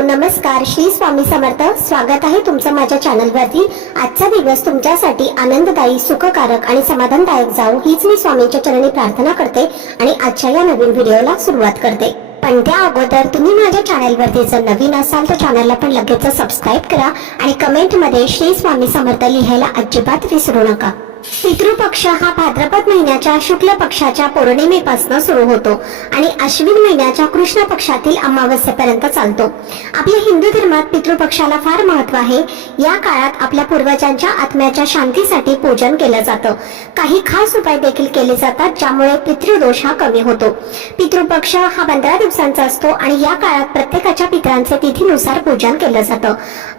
नमस्कार. श्री स्वामी समर्थ. स्वागत आहे तुमचं माझ्या चॅनलवरती. आजचा दिवस तुमच्यासाठी आनंददायी, सुखकारक आणि समाधानदायक जावो हीच मी स्वामींच्या चरणी प्रार्थना करते आणि आजच्या या नवीन व्हिडिओला सुरुवात करते. पण त्या अगोदर तुम्ही माझ्या चॅनलवरती जर नवीन असाल तर चॅनलला पण लगेच सबस्क्राईब करा आणि कमेंटमध्ये श्री स्वामी समर्थ लिहायला अजिबात विसरू नका. पितृपक्ष हा भाद्रपद महिन्याच्या शुक्ल पक्षाच्या पौर्णिमेपासून सुरू होतो आणि अश्विन महिन्याच्या कृष्ण पक्षातील अमावस्येपर्यंत चालतो. आपल्या हिंदू धर्मात पितृपक्षाला फार महत्त्व आहे. या काळात आपल्या पूर्वजांच्या आत्म्याच्या शांतीसाठी पूजन केलं जातं. काही खास उपाय देखील केले जातात ज्यामुळे पितृदोष हा कमी होतो. पितृपक्ष हा 15 दिवसांचा असतो आणि या काळात प्रत्येकाच्या पितरांचे तिथीनुसार पूजन केलं जातं.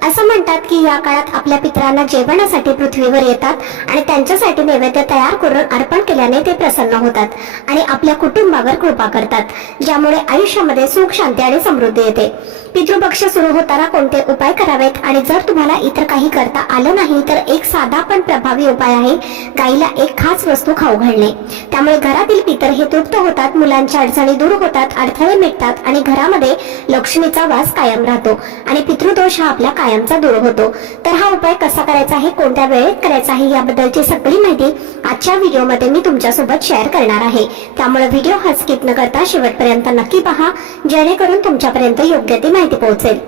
असं म्हणतात की या काळात आपल्या पितरांना जेवणासाठी पृथ्वीवर येतात आणि त्यांच्यासाठी नैवेद्य तयार करून अर्पण केल्याने ते प्रसन्न होतात आणि आपल्या कुटुंबावर कृपा करतात, ज्यामुळे आयुष्यामध्ये सुख, शांती आणि समृद्धी येते. पितृपक्ष सुरू होताना कोणते उपाय करावेत आणि जर तुम्हाला इतर काही करता आलं नाही तर एक साधा पण प्रभावी उपाय आहे गाईला एक खास वस्तू खाऊ घालणे. त्यामुळे घरातील पितर हे तृप्त होतात, मुलांच्या अडचणी दूर होतात, अडथळे मिटतात आणि घरामध्ये लक्ष्मीचा वास कायम राहतो आणि पितृदोष हा आपला कायमचा दूर होतो. तर हा उपाय कसा करायचा आहे, कोणत्या वेळेत करायचा आहे याबद्दलची सगळी माहिती आजच्या व्हिडिओमध्ये मी तुमच्यासोबत शेअर करणार आहे. त्यामुळे व्हिडिओ हा स्किप न करता शेवटपर्यंत नक्की पहा, जेणेकरून तुमच्यापर्यंत योग्य ती माहिती पोहोचेल.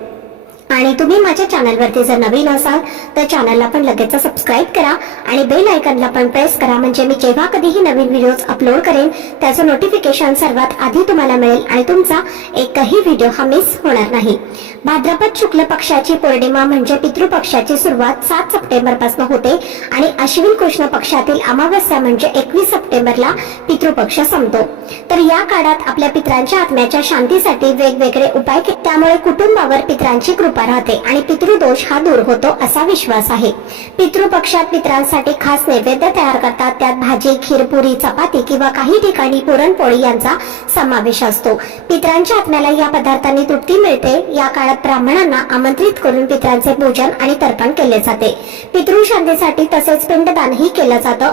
आणि तुम्ही माझ्या चॅनलवरती जर नवीन असाल तर चॅनलला पण लगेच सबस्क्राईब करा आणि बेल आयकॉनला पण प्रेस करा, म्हणजे मी जेव्हा कधीही नवीन व्हिडिओज अपलोड करेन त्याचं नोटिफिकेशन सर्वात आधी तुम्हाला मिळेल आणि तुमचा एकही व्हिडिओ हा मिस होणार नाही. भाद्रपद शुक्ल पक्षाची पौर्णिमा म्हणजे पितृपक्षाची सुरुवात 7 सप्टेंबर पासून होते आणि अश्विन कृष्ण पक्षातील अमावस्या म्हणजे 21 सप्टेंबरला पितृपक्ष संपतो. तर या काळात आपल्या पितरांच्या आत्म्याच्या शांतीसाठी वेगवेगळे उपाय त्यामुळे कुटुंबावर पितरांची कृपा राहते आणि पितृदोष हा दूर होतो असा विश्वास आहे. पितृपक्षात पितरांसाठी खास नैवेद्य तयार करतात. त्यात भाजी, खीर, पुरी, चपाती किंवा काही ठिकाणी पुरणपोळी यांचा समावेश असतो. पितरांच्या आत्म्याला या पदार्थांनी तृप्ती मिळते. या काळात ब्राह्मणांना आमंत्रित करून पितरांचे पूजन आणि तर्पण केले जाते. पितृशांतीसाठी तसेच पिंडदानही केलं जातं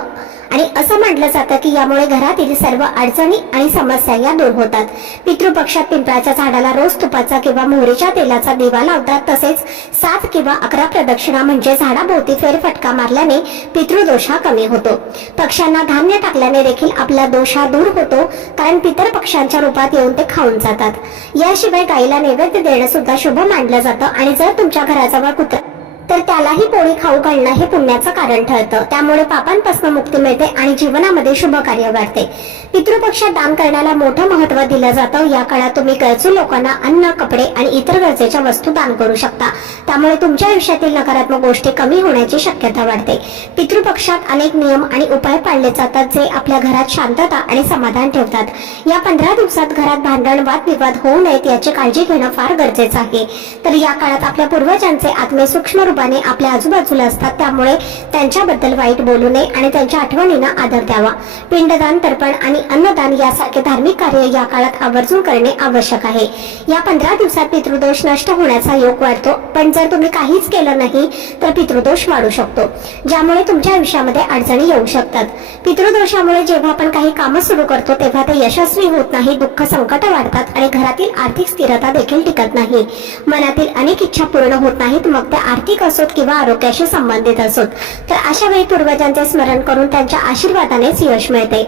आणि असं म्हटलं जातं की यामुळे घरातील सर्व अडचणी आणि समस्या या दूर होतात. पितृपक्षात पिंपळाच्या झाडाला रोज तुपाचा किंवा मोहरीच्या तेलाचा दिवा लावतात. तसेच 7 किंवा 11 प्रदक्षिणा म्हणजे झाडाभोवती फेरफटका मारल्याने पितृदोष हा कमी होतो. पक्ष्यांना धान्य टाकल्याने देखील आपला दोष हा दूर होतो, कारण पितर पक्ष्यांच्या रूपात येऊन ते खाऊन जातात. याशिवाय गाईला नैवेद्य देणं सुद्धा शुभ मानलं जातं आणि जर तुमच्या घराजवळ कुत्रा तर त्यालाही पोळी खाऊ घालणं हे पुण्याचं कारण ठरतं. त्यामुळे पापांपासून मुक्ती मिळते आणि जीवनामध्ये शुभ कार्य वाढते. पितृपक्षात दान करण्याला मोठं महत्त्व दिलं जातं. या काळात तुम्ही गरजू लोकांना अन्न, कपडे आणि इतर गरजेच्या वस्तू दान करू शकता. त्यामुळे तुमच्या आयुष्यातील नकारात्मक गोष्टी कमी होण्याची शक्यता वाढते. पितृपक्षात अनेक नियम आणि उपाय पाळले जातात जे आपल्या घरात शांतता आणि समाधान ठेवतात. या 15 दिवसात घरात भांडण, वादविवाद होऊ नयेत याची काळजी घेणं फार गरजेचं आहे. तर या काळात आपल्या पूर्वजांचे आत्मे सूक्ष्म रूपाने आपल्या आजूबाजूला असतात, त्यामुळे त्यांच्याबद्दल वाईट बोलू नये आणि त्यांच्या आठवणींना आदर द्यावा. पिंडदान, तर्पण आणि अन्नदान यासारखे धार्मिक कार्य या काळात आवर्जून करणे आवश्यक आहे. या 15 दिवसात पितृदोष नष्ट होण्याचा योग वाढतो, पण जर तुम्ही काहीच केलं नाही तर पितृदोष वाढू शकतो, ज्यामुळे तुमच्या आयुष्यामध्ये अडचणी येऊ शकतात. पितृदोषामुळे जेव्हा आपण काही कामं सुरू करतो तेव्हा ते यशस्वी होत नाही, दुःख, संकट वाढतात आणि घरातील आर्थिक स्थिरता देखील टिकत नाही. मनातील अनेक इच्छा पूर्ण होत नाहीत, मग त्या आर्थिक असोत किंवा आरोग्याशी संबंधित असोत. तर अशा वेळी पूर्वजांचे स्मरण करून त्यांच्या आशीर्वादानेच यश मिळते.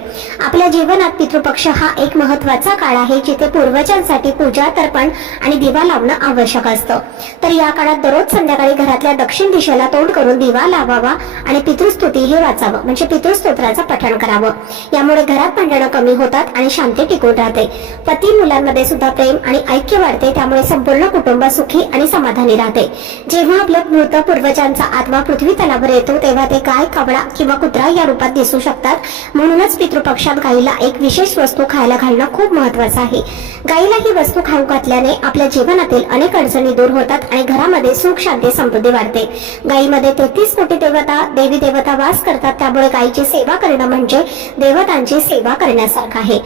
आपल्या जीवनात पितृपक्ष हा एक महत्त्वाचा काळ आहे जिथे पूर्वजांसाठी पूजा, तर्पण आणि दिवा लावणं आवश्यक असतं. तर या काळात दररोज संध्याकाळी घरातल्या दक्षिण दिशेला तोंड करून दिवा लावावा आणि पितृस्तुती हे वाचावं, म्हणजे पितृस्तोत्राचं पठण करावं. यामुळे घरात भांडणं कमी होतात आणि शांती टिकून राहते. पती मुलांमध्ये सुद्धा प्रेम आणि ऐक्य वाढते, त्यामुळे संपूर्ण कुटुंब सुखी आणि समाधानी राहते. जेव्हा आपल्या मृत पूर्वजांचा आत्मा पृथ्वी तलावर येतो तेव्हा ते गाय, कावळा किंवा कुत्रा या रूपात दिसू शकतात. म्हणूनच पितृपक्षात गाईला एक विशेष वस्तू खायला घालणं खूप महत्त्वाचं आहे. गाईला ही वस्तू खाऊ घातल्याने आपल्या जीवनातील अनेक अडचणी दूर होतात आणि घरामध्ये सुख, शांती, समृद्धी वाढते. गाईमध्ये 33 कोटी देवता, देवी देवता वास करतात, त्यामुळे गाईची सेवा करणं म्हणजे देवतांची सेवा करण्यासारखं आहे.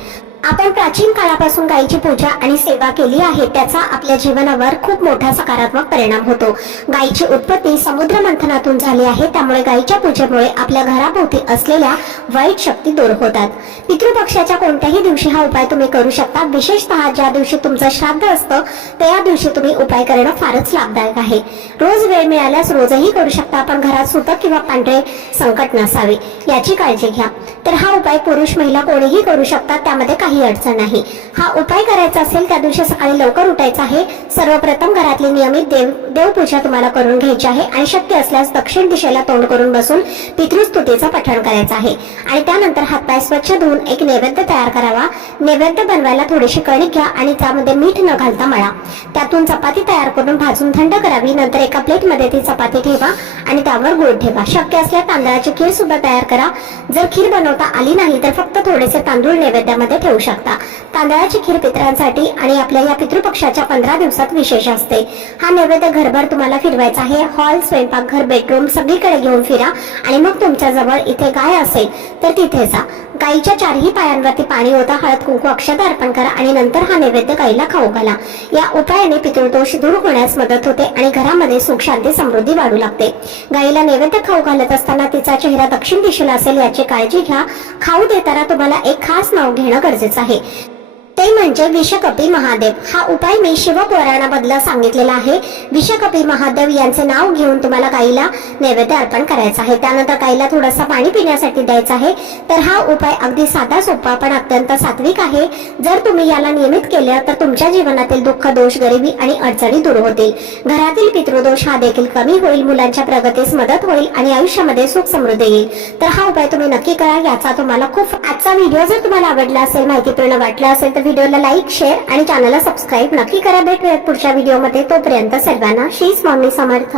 आपण प्राचीन काळापासून गायीची पूजा आणि सेवा केली आहे, त्याचा आपल्या जीवनावर खूप मोठा सकारात्मक परिणाम होतो. गायीची उत्पत्ती समुद्र मंथनातून झाली आहे, त्यामुळे गायीच्या पूजेमुळे आपल्या घराभोवती असलेल्या वाईट शक्ती दूर होतात. पितृपक्षाच्या कोणत्याही दिवशी हा उपाय तुम्ही करू शकता. विशेषतः ज्या दिवशी तुमचं श्राद्ध असतं त्या दिवशी तुम्ही उपाय करणं फारच लाभदायक आहे. रोज वेळ मिळाल्यास रोजही करू शकता, पण घरात सुतक किंवा पांढरे संकट नसावे याची काळजी घ्या. तर हा उपाय पुरुष महिला कोणीही करू शकतात, त्यामध्ये काही अडचण नाही. हा उपाय करायचा असेल त्या दिवशी सकाळी लवकर उठायचं आहे. सर्वप्रथम घरातली नियमित देवपूजा तुम्हाला करून घ्यायची आहे आणि शक्य असल्यास दक्षिण दिशेला तोंड करून बसून पितृस्तुतीचं पठण करायचं आहे. आणि त्यानंतर हातपाय स्वच्छ धुवून एक नैवेद्य तयार करावा. नैवेद्य बनवायला थोडीशी कणिक घ्या आणि त्यामध्ये मीठ न घालता मळा. त्यातून चपाती तयार करून भाजून थंड करावी. नंतर एका प्लेटमध्ये ती चपाती ठेवा आणि त्यावर गूळ ठेवा. शक्य असल्यास तांदळाची खीर सुद्धा तयार करा. जर खीर बनवता आली नाही तर फक्त थोडेसे तांदूळ नैवेद्यामध्ये ठेवू शकता. तांदळाची खीर पितरांसाठी आणि आपल्या या पितृपक्षाच्या 15 दिवसात विशेष असते. हा नैवेद्य घरभर तुम्हाला फिरवायचा आहे. हॉल, स्वयंपाकघर, बेडरूम सगळीकडे घेऊन फिरा आणि मग तुमच्या जवळ इथे गाय असेल तर तिथे जा. गायीच्या चारही पायांवरती पाणी ओता, हळद कुंकू अक्षता अर्पण करा आणि नंतर हा नैवेद्य गायीला खाऊ घाला. या उपायाने पितृदोष दूर होण्यास मदत होते आणि घरामध्ये सुख शांती समृद्धी वाढू लागते. गायीला नैवेद्य खाऊ घालत असताना तिचा चेहरा दक्षिण दिशेला असेल याची काळजी घ्या. खाऊ देताना तुम्हाला एक खास नाव घेणं गरजेचं आहे, ते म्हणजे विषकपी महादेव. हा उपाय मी शिवपुराणामधला सांगितलेला आहे. विषकपी महादेव यांचे नाव घेऊन तुम्हाला गायीला नैवेद्य अर्पण करायचं आहे. त्यानंतर गायीला थोडंसं पाणी पिण्यासाठी द्यायचं आहे. तर हा उपाय अगदी साधा सोपा पण अत्यंत सात्विक आहे. जर तुम्ही याला नियमित केले तर तुमच्या जीवनातील दुःख, दोष, गरिबी आणि अडचणी दूर होतील. घरातील पितृदोष हा देखील कमी होईल, मुलांच्या प्रगतीस मदत होईल आणि आयुष्यामध्ये सुख समृद्धी येईल. तर हा उपाय तुम्ही नक्की करा. याचा तुम्हाला आजचा व्हिडिओ जर तुम्हाला आवडला असेल, माहितीपूर्ण वाटला असेल तर व्हिडिओला लाईक, शेअर आणि चॅनलला सबस्क्राईब नक्की करा. भेटूयात पुढच्या व्हिडिओमध्ये. तोपर्यंत सर्वांना श्री स्वामी समर्थ.